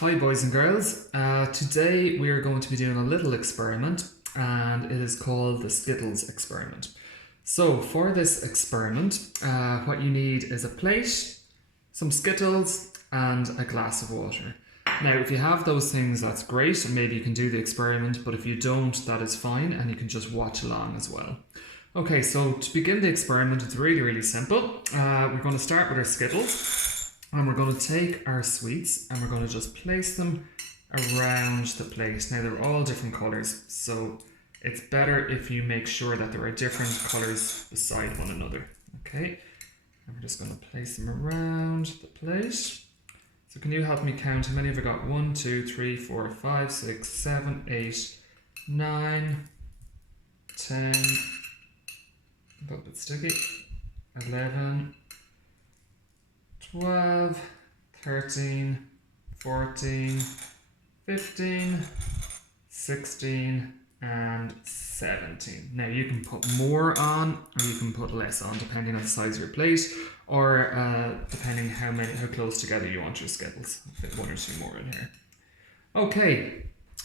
Hi boys and girls, today we are going to be doing a little experiment and it is called the Skittles Experiment. So for this experiment, what you need is a plate, some Skittles and a glass of water. Now if you have those things that's great and maybe you can do the experiment, but if you don't that is fine and you can just watch along as well. Okay, so to begin the experiment it's really simple. We're going to start with our Skittles. And we're going to take our sweets and we're going to just place them around the plate. Now they're all different colours, so it's better if you make sure that there are different colours beside one another. Okay, and we're just going to place them around the plate. So can you help me count how many have I got? 1, 2, 3, 4, 5, 6, 7, 8, 9, 10, a little bit sticky, 11, 12, 13, 14, 15, 16 and 17. Now you can put more on or you can put less on depending on the size of your plate or depending how close together you want your Skittles. I'll fit 1 or 2 more in here. Okay,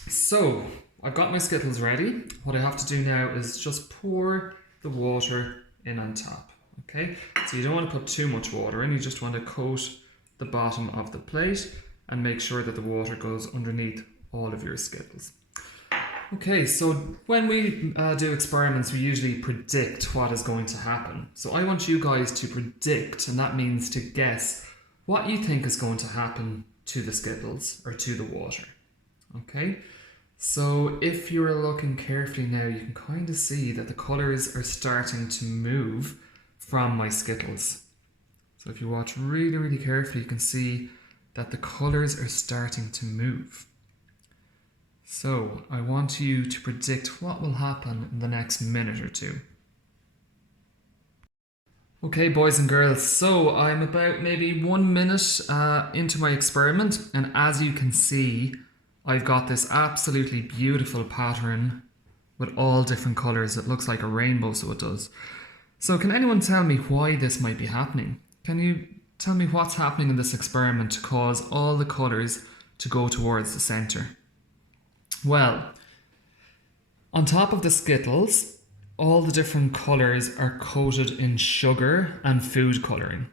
so I've got my Skittles ready. What I have to do now is just pour the water in on top. Okay, so you don't want to put too much water in, you just want to coat the bottom of the plate and make sure that the water goes underneath all of your Skittles. Okay, so when we do experiments, we usually predict what is going to happen. So I want you guys to predict, and that means to guess what you think is going to happen to the Skittles or to the water. Okay, so if you're looking carefully now, you can kind of see that the colours are starting to move from my Skittles. So if you watch really carefully, you can see that the colours are starting to move. So I want you to predict what will happen in the next minute or two. Okay boys and girls, so I'm about maybe 1 minute into my experiment, and as you can see I've got this absolutely beautiful pattern with all different colours. It looks like a rainbow, so it does. So can anyone tell me why this might be happening? Can you tell me what's happening in this experiment to cause all the colours to go towards the centre? Well, on top of the Skittles, all the different colours are coated in sugar and food colouring.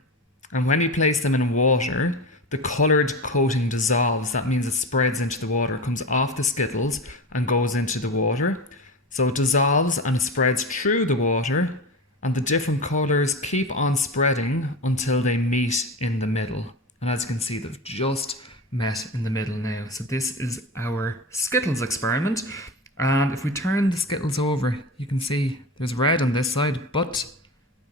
And when you place them in water, the coloured coating dissolves. That means it spreads into the water, it comes off the Skittles and goes into the water. So it dissolves and it spreads through the water, and the different colours keep on spreading until they meet in the middle. And as you can see, they've just met in the middle now. So this is our Skittles experiment. And if we turn the Skittles over, you can see there's red on this side, but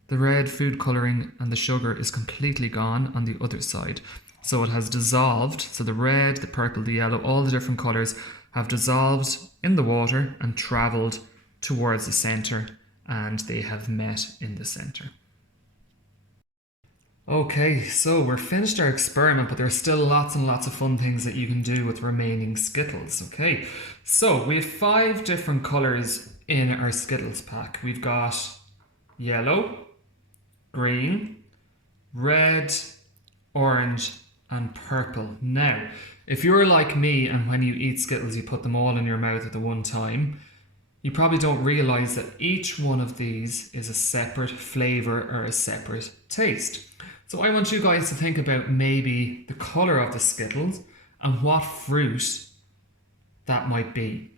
the red food colouring and the sugar is completely gone on the other side. So it has dissolved. So the red, the purple, the yellow, all the different colours have dissolved in the water and travelled towards the centre, and they have met in the centre. Okay, so we're finished our experiment, but there's still lots and lots of fun things that you can do with remaining Skittles. Okay, so we have 5 different colours in our Skittles pack. We've got yellow, green, red, orange and purple. Now, if you're like me and when you eat Skittles you put them all in your mouth at the one time, you probably don't realise that each one of these is a separate flavour or a separate taste. So I want you guys to think about maybe the colour of the Skittles and what fruit that might be.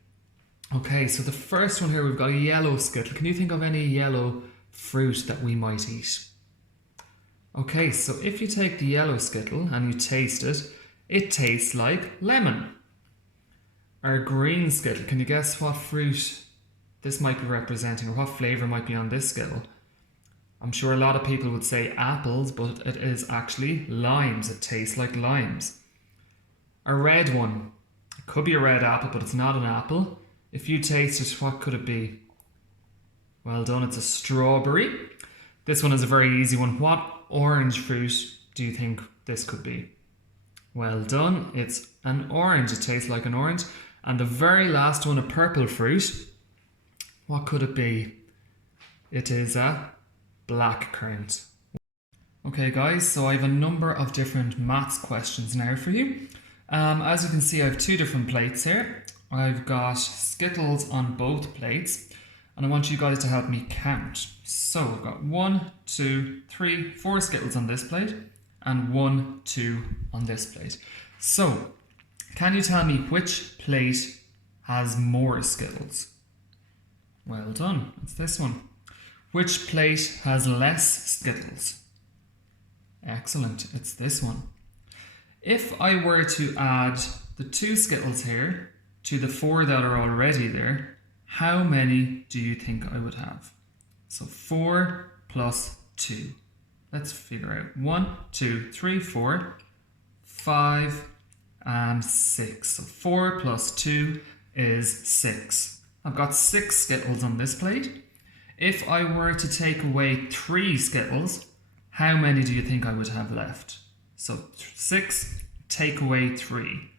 Okay, so the first one here, we've got a yellow Skittle. Can you think of any yellow fruit that we might eat? Okay, so if you take the yellow Skittle and you taste it, it tastes like lemon. Our green Skittle, can you guess what fruit this might be representing, or what flavour might be on this Skittle? I'm sure a lot of people would say apples, but it is actually limes. It tastes like limes. A red one, it could be a red apple, but it's not an apple. If you taste it, what could it be? Well done, it's a strawberry. This one is a very easy one. What orange fruit do you think this could be? Well done, it's an orange. It tastes like an orange. And the very last one, a purple fruit. What could it be? It is a blackcurrant. Okay guys, so I have a number of different maths questions now for you. As you can see, I have two different plates here. I've got Skittles on both plates, and I want you guys to help me count. So I've got 1, 2, 3, 4 Skittles on this plate, and 1, 2 on this plate. So, can you tell me which plate has more Skittles? Well done, it's this one. Which plate has less Skittles? Excellent, it's this one. If I were to add the 2 Skittles here to the 4 that are already there, how many do you think I would have? So 4 plus 2. Let's figure out. 1, 2, 3, 4, 5, and 6. So 4 plus 2 is 6. I've got 6 Skittles on this plate. If I were to take away 3 Skittles, how many do you think I would have left? So 6, take away 3.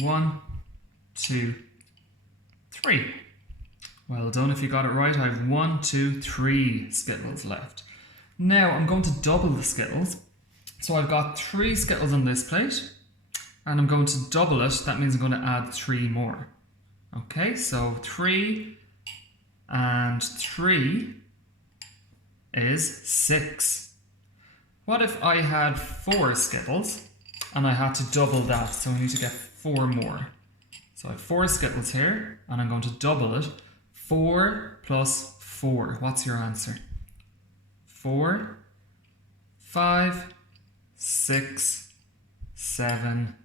1, 2, 3. Well done, if you got it right. I have 1, 2, 3 Skittles left. Now I'm going to double the Skittles. So I've got 3 Skittles on this plate, and I'm going to double it. That means I'm going to add 3 more. Okay, so 3 and 3 is 6. What if I had 4 Skittles and I had to double that? So I need to get 4 more. So I have 4 Skittles here, and I'm going to double it. 4 plus 4. What's your answer? 4, 5, 6, 7,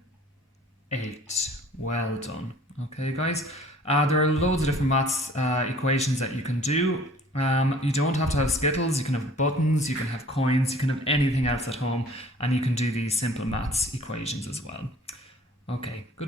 8. Well done. Okay, guys. There are loads of different maths equations that you can do. You don't have to have Skittles. You can have buttons, you can have coins, you can have anything else at home, and you can do these simple maths equations as well. Okay, good.